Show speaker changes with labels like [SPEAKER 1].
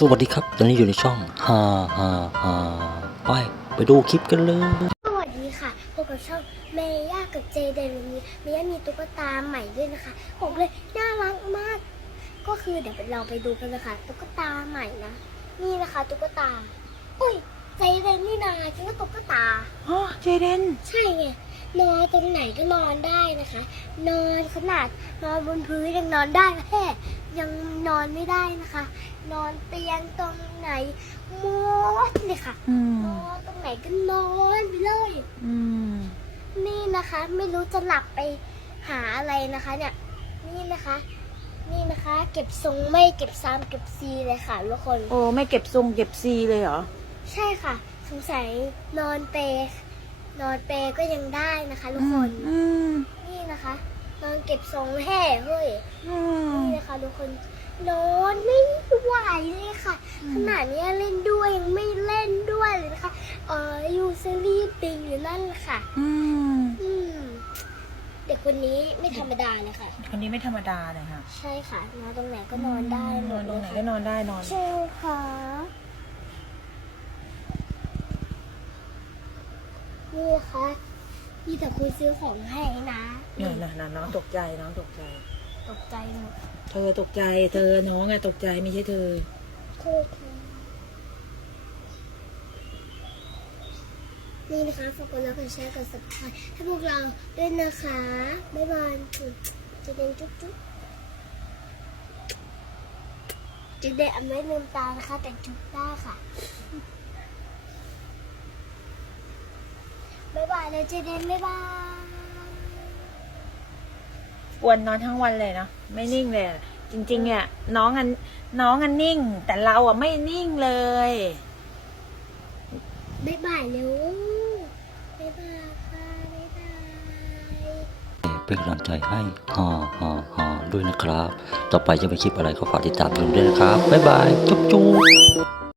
[SPEAKER 1] สวัสดีครับ ตอนนี้อยู่ในช่องฮ่าฮ่าฮ่าไป ไปดูคลิปกันเลย
[SPEAKER 2] สวัสดีค่ะ พบกับช่องเมย่ากับเจเดนวันนี้เมย่ามีตุ๊กตาใหม่ด้วยนะคะบอกเลยน่ารักมาก ก็คือเดี๋ยวเราไปดูกันนะคะตุ๊กตาใหม่นะ นี่นะคะตุ๊กตาเอ้ย เจเดนนี่นาคิดว่าตุ๊กตา
[SPEAKER 3] อ๋อเจเดน
[SPEAKER 2] ใช่ไง นอนตรงไหนก็นอนได้นะคะ นอนขนาดนอนบนพื้นยังนอนได้แค่ ยังนอนไม่ได้นะคะ นอนเตียงตรงไหนหมดเลยค่ะ
[SPEAKER 3] อืม
[SPEAKER 2] นอนตรงไหนก็นอนไปเลย
[SPEAKER 3] อืม
[SPEAKER 2] นี่นะคะ ไม่รู้จะหลับไปหาอะไรนะคะ เนี่ย นี่นะคะ นี่นะคะ เก็บทรงไม่เก็บซ้ำเก็บซีเลยค่ะทุกคน
[SPEAKER 3] โอ้ไม่เก็บทรงเก็บซีเลยเหรอ
[SPEAKER 2] ใช่ค่ะ สงสัยนอนเปรนอนเปรก็ยังได้นะคะทุกคน
[SPEAKER 3] อืม
[SPEAKER 2] นี่นะคะ นอนเก็บทรงแห่เฮ้ย
[SPEAKER 3] อืม
[SPEAKER 2] นี่นะคะทุกคนนอนไม่ไหวเลยค่ะ ขนาดเนี้ยเล่นด้วยยังไม่เล่นด้วยเลยนะคะเออยูซรีปิงอยู่นั่นแหละค่ะ
[SPEAKER 3] อืม
[SPEAKER 2] อืมเด็กคนนี้ไม่ธรรมดาเลยค่ะ
[SPEAKER 3] คนนี้ไม่ธรรมดาเลยค่ะ
[SPEAKER 2] ใช่ค่ะนอนตรงไหนก็นอนได้หม
[SPEAKER 3] นอ
[SPEAKER 2] ด
[SPEAKER 3] นต
[SPEAKER 2] เล
[SPEAKER 3] รง
[SPEAKER 2] ย
[SPEAKER 3] ไหน
[SPEAKER 2] ค่ะ
[SPEAKER 3] ก็นอนได้นอน
[SPEAKER 2] ใช่ค่ะนี่ค่ะ มีแต่คุณซื้อของให้นะ
[SPEAKER 3] เนี่ยนะนะน้องตกใจน้องตกใจ
[SPEAKER 2] ตกใจหมด
[SPEAKER 3] เธอตกใจ เธอน้องอะตกใจไม่ใช่เธอ
[SPEAKER 2] โทษค่ะนี่นะคะฝากกดไลค์กดแชร์กด subscribe ให้พวกเราด้วยนะคะ บ๊ายบายจะเดินจุ๊บจุ๊บจะเดินไม่ลืมตานะคะ แต่จุ๊บได้ค่ะ บ๊ายบายเลยเจเดนบ๊ายบาย
[SPEAKER 3] กวนนอนทั้งวันเลยเนาะไม่นิ่งเลยอะจริงๆอะน้องอันน้องอันนิ่ง แต่เราอะไม่นิ่งเลย
[SPEAKER 2] บ๊ายบายเร็วบ๊ายบายค่ะบ๊ายบาย
[SPEAKER 1] เป็นกำลังใจให้ฮ่าฮ่าฮ่าด้วยนะครับ ต่อไปจะไปคลิปอะไรก็ฝากติดตามชมด้วยนะครับ บ๊ายบาย จุ๊บจุ๊บ